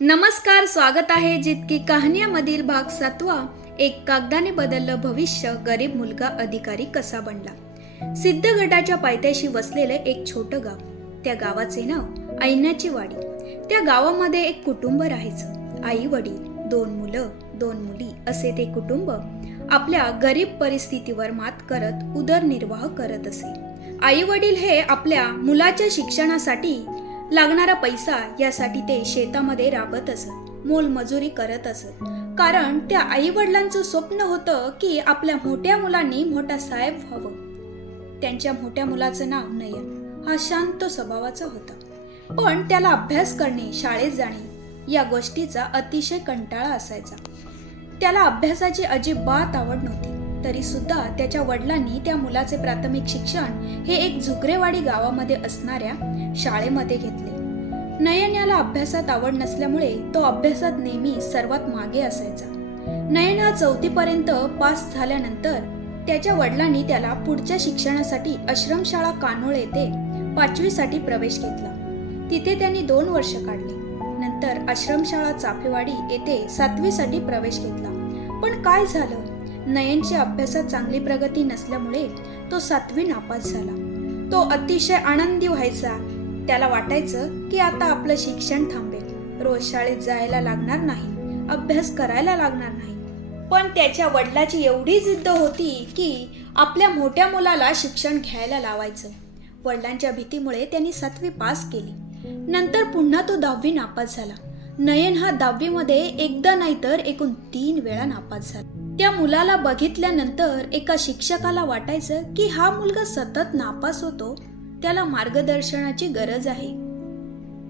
नमस्कार, स्वागत आहे जितकी कहाणीमधील भाग 7. एक कागदाने बदललं भविष्य, गरीब मुलगा अधिकारी कसा बनला. सिद्धगडाच्या पायथ्याशी वसलेले एक छोटं गाव. त्या गावाचे नाव ऐनाची वाडी. त्या गावामध्ये एक कुटुंब राहायचं. आई वडील, 2 मुलं 2 मुली असे ते कुटुंब आपल्या गरीब परिस्थितीवर मात करत उदरनिर्वाह करत असे. आई वडील हे आपल्या मुलाच्या शिक्षणासाठी लागणारा पैसा यासाठी ते शेतामध्ये राबत असत, मोलमजुरी करत असत. कारण त्या आई वडिलांचं स्वप्न होतं की आपल्या मोठ्या मुलांनी मोठा साहेब व्हावं. त्यांच्या मोठ्या मुलाचं नाव नयन. हा शांत स्वभावाचा होता, पण त्याला अभ्यास करणे, शाळेत जाणे या गोष्टीचा अतिशय कंटाळा असायचा. त्याला अभ्यासाची अजिबात आवड नव्हती. तरी सुद्धा त्याच्या वडिलांनी त्या मुलाचे प्राथमिक शिक्षण हे एक झुगरेवाडी गावामध्ये असणाऱ्या शाळेमध्ये घेतले. नयन याला अभ्यासात आवड नसल्यामुळे तो अभ्यासात नेहमी सर्वात मागे असायचा. नयन हा 4थी पर्यंत पास झाल्यानंतर त्याच्या वडिलांनी त्याला पुढच्या शिक्षणासाठी आश्रमशाळा कानोळ येथे 5वी साठी प्रवेश घेतला. तिथे त्यांनी 2 वर्ष काढली. नंतर आश्रमशाळा चाफेवाडी येथे 7वी साठी प्रवेश घेतला. पण काय झालं, नयनची अभ्यासात चांगली प्रगती नसल्यामुळे तो 7वी नापास झाला. तो अतिशय आनंदी व्हायचा. त्याला वाटायचं की आता आपलं शिक्षण थांबेल, रोज शाळेत जायला लागणार नाही, अभ्यास करायला लागणार नाही. पण त्याच्या वडिलाची एवढी जिद्द होती की आपल्या मोठ्या मुलाला शिक्षण घ्यायला लावायचं. वडिलांच्या भीतीमुळे त्यांनी 7वी पास केली. नंतर पुन्हा तो 10वी नापास झाला. नयन हा 10वी मध्ये एकदा नाही तर एकूण 3 वेळा नापास झाला. त्या मुलाला बघितल्यानंतर एका शिक्षकाला वाटायचं की हा मुलगा सतत नापास होतो, त्याला मार्गदर्शनाची गरज आहे.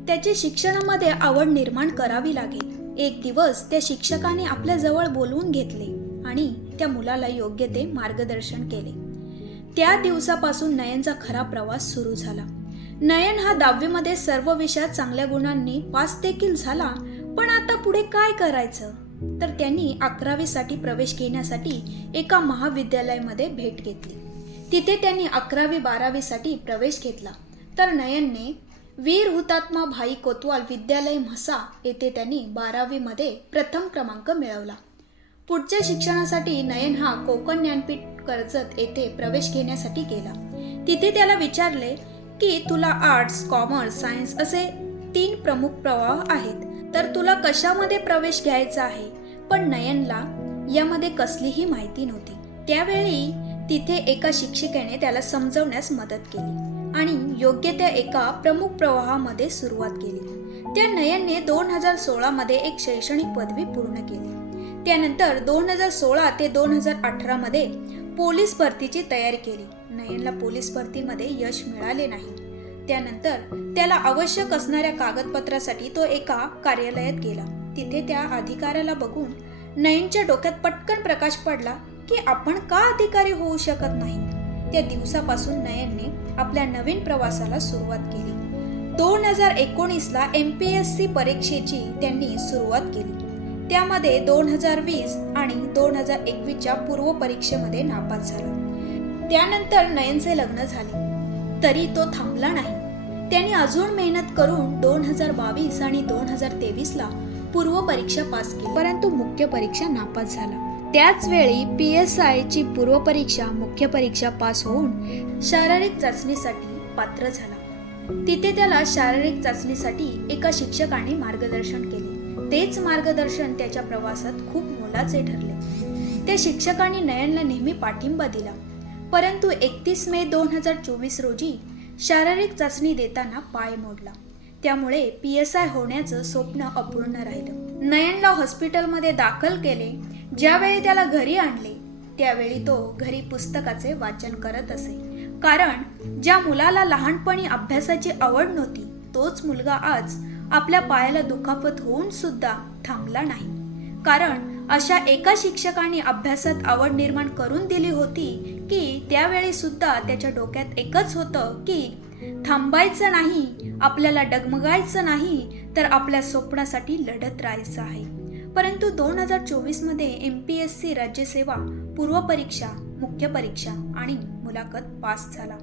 त्याची शिक्षणामध्ये आवड निर्माण करावी लागेल. एक दिवस त्या शिक्षकाने आपल्या जवळ बोलवून घेतले आणि त्या मुलाला योग्य ते मार्गदर्शन केले. त्या दिवसापासून नयनचा खरा प्रवास सुरू झाला. नयन हा 10वी मध्ये सर्व विषयात चांगल्या गुणांनी पास देखील झाला. पण आता पुढे काय करायचं, तर त्यांनी 11वी साठी प्रवेश घेण्यासाठी एका महाविद्यालयामध्ये भेट घेतली. तिथे त्यांनी 11वी 12वी साठी प्रवेश घेतला. तर नयनने वीर हुतात्मा भाई कोतवाल विद्यालय म्हसा येथे त्यांनी 12वी मध्ये प्रथम क्रमांक मिळवला. पुढच्या शिक्षणासाठी नयन हा कोकण ज्ञानपीठ कर्जत येथे प्रवेश घेण्यासाठी गेला. तिथे त्याला विचारले की तुला आर्ट्स, कॉमर्स, सायन्स असे 3 प्रमुख प्रवाह आहेत, तर तुला कशामध्ये प्रवेश घ्यायचा आहे. पण नयनला यामध्ये कसलीही माहिती नव्हती. त्यावेळी तिथे एका शिक्षिकेने त्याला समजवण्यास मदत केली आणि योग्य त्या एका प्रमुख प्रवाहामध्ये सुरुवात केली. त्या नयनने 2016 मध्ये एक शैक्षणिक पदवी पूर्ण केली. त्यानंतर 2016 ते 2018 मध्ये पोलीस भरतीची तयारी केली. नयनला पोलीस भरतीमध्ये यश मिळाले नाही. त्यानंतर त्याला आवश्यक असणाऱ्या कागदपत्रासाठी तो एका कार्यालयात गेला. तिथे त्या अधिकाऱ्याला बघून नयनच्या डोक्यात पटकन प्रकाश पडला की आपण का अधिकारी होऊ शकत नाही. त्या दिवसापासून नयनने आपल्या नवीन प्रवासाला सुरुवात केली. 2019ला MPSC परीक्षेची त्यांनी सुरुवात केली. त्यामध्ये 2020 आणि 2021च्या पूर्व परीक्षेमध्ये नापास झाला. त्यानंतर नयनचे लग्न झाले. तरी तो थांबला नाही. त्यांनी अजून मेहनत करून 2022 आणि 2023ला पूर्व परीक्षा पास केली, परंतु मुख्य परीक्षा नापास झाला. त्याच वेळी PSI ची पूर्व परीक्षा मुख्य परीक्षा पास होऊन शारीरिक चाचणीसाठी पात्र झाला. तिथे त्याला शारीरिक चाचणीसाठी एका शिक्षकाने मार्गदर्शन केले. तेच मार्गदर्शन त्याच्या प्रवासात खूप मोलाचे ठरले. त्या शिक्षकाने नयनला नेहमी पाठिंबा दिला. परंतु 31 मे 2024 रोजी शारीरिक चाचणी देताना पाय मोडला. त्यामुळे PSI होण्याचं स्वप्न अपूर्ण राहिलं. नयनला हॉस्पिटलमध्ये दाखल केले. ज्यावेळी त्याला घरी आणले त्यावेळी तो घरी पुस्तकाचे वाचन करत असे. कारण ज्या मुलाला लहानपणी अभ्यासाची आवड नव्हती, तोच मुलगा आज आपल्या पायाला दुखापत होऊन सुद्धा थांबला नाही. कारण अशा एका शिक्षकाने अभ्यासात आवड निर्माण करून दिली होती की त्यावेळी सुद्धा त्याच्या डोक्यात एकच होतं की थांबायचं नाही, आपल्याला डगमगायचं नाही, तर आपल्या स्वप्नासाठी लढत राहायचं आहे. परंतु 2024 मध्ये MPSC राज्यसेवा पूर्व परीक्षा, मुख्य परीक्षा आणि मुलाखत पास झाला.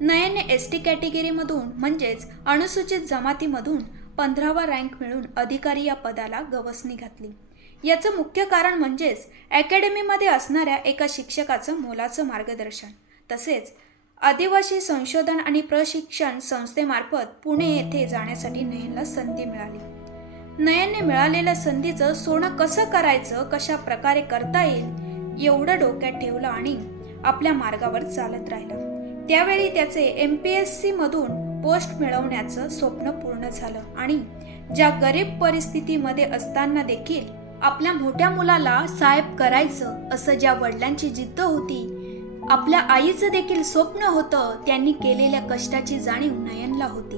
नयनने ST कॅटेगरीमधून म्हणजेच अनुसूचित जमातीमधून 15वा रँक मिळून अधिकारी या पदाला गवसणी घातली. याचं मुख्य कारण म्हणजेच अकॅडमीमध्ये असणाऱ्या एका शिक्षकाचं मोलाचं मार्गदर्शन, तसेच आदिवासी संशोधन आणि प्रशिक्षण संस्थेमार्फत पुणे येथे जाण्यासाठी नयनला संधी मिळाली. नयनने मिळालेल्या संधीचं सोनं कसं करायचं, कशा प्रकारे करता येईल एवढं डोक्यात ठेवलं आणि आपल्या मार्गावर चालत राहिला. त्यावेळी त्याचे MPSC मधून पोस्ट मिळवण्याचं स्वप्न पूर्ण झालं आणि ज्या गरीब परिस्थितीमध्ये असताना देखील आपल्या मोठ्या मुलाला साहेब करायचं असं ज्या वडिलांची जिद्द होती, आपल्या आईचं देखील स्वप्न होतं, त्यांनी केलेल्या कष्टाची जाणीव नयनला होती.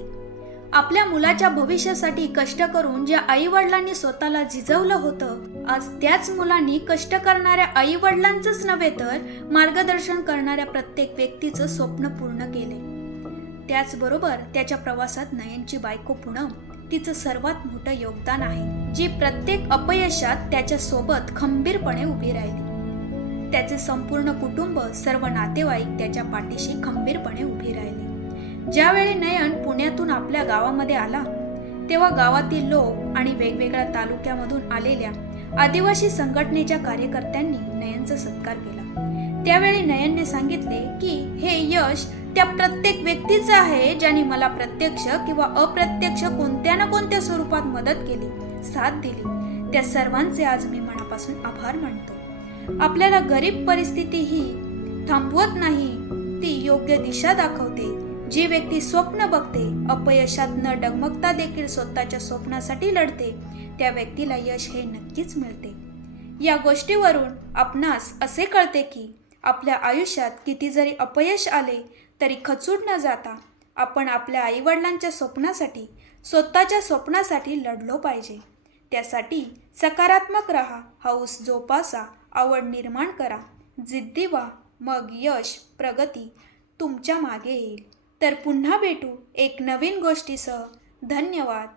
आपल्या मुलाच्या भविष्यासाठी कष्ट करून ज्या आई वडिलांनी स्वतःला झिजवलं होतं, आज त्याच मुलांनी कष्ट करणाऱ्या आई वडिलांचंच नव्हे तर मार्गदर्शन करणाऱ्या प्रत्येक व्यक्तीचं स्वप्न पूर्ण केले. त्याचबरोबर त्याच्या प्रवासात नयनची बायको पूनम तिचं सर्वात मोठं योगदान आहे, जी प्रत्येक अपयशात त्याच्या सोबत खंबीरपणे उभी राहिली. त्याचे संपूर्ण कुटुंब, सर्व नातेवाईक त्याच्या पाठीशी खंबीरपणे उभी राहिले. ज्यावेळी नयन पुण्यातून आपल्या गावामध्ये आला, तेव्हा गावातील लोक आणि वेगवेगळ्या तालुक्यामधून आलेल्या आदिवासी संघटनेच्या कार्यकर्त्यांनी नयनचा सत्कार केला. त्यावेळी नयनने सांगितले की हे यश त्या प्रत्येक व्यक्तीचं आहे, ज्यांनी मला प्रत्यक्ष किंवा अप्रत्यक्ष कोणत्या ना कोणत्या स्वरूपात मदत केली, साथ दिली. त्या सर्वांचे आज मी मनापासून आभार मानतो. आपल्याला गरीब परिस्थिती ही थांबवत नाही, ती योग्य दिशा दाखवते. जी व्यक्ती स्वप्न बघते, अपयशात न डगमगता देखील स्वतःच्या स्वप्नासाठी लढते, त्या व्यक्तीला यश हे नक्कीच मिळते. या गोष्टीवरून आपणास असे कळते की आपल्या आयुष्यात किती जरी अपयश आले तरी खचून न जाता आपण आपल्या आईवडिलांच्या स्वप्नासाठी, स्वतःच्या स्वप्नासाठी लढलो पाहिजे. त्यासाठी सकारात्मक राहा, हौस जोपासा, आवड निर्माण करा, जिद्दी व्हा, मग यश, प्रगती तुमच्या मागे येईल. तर पुन्हा भेटू एक नवीन गोष्टीसह. धन्यवाद.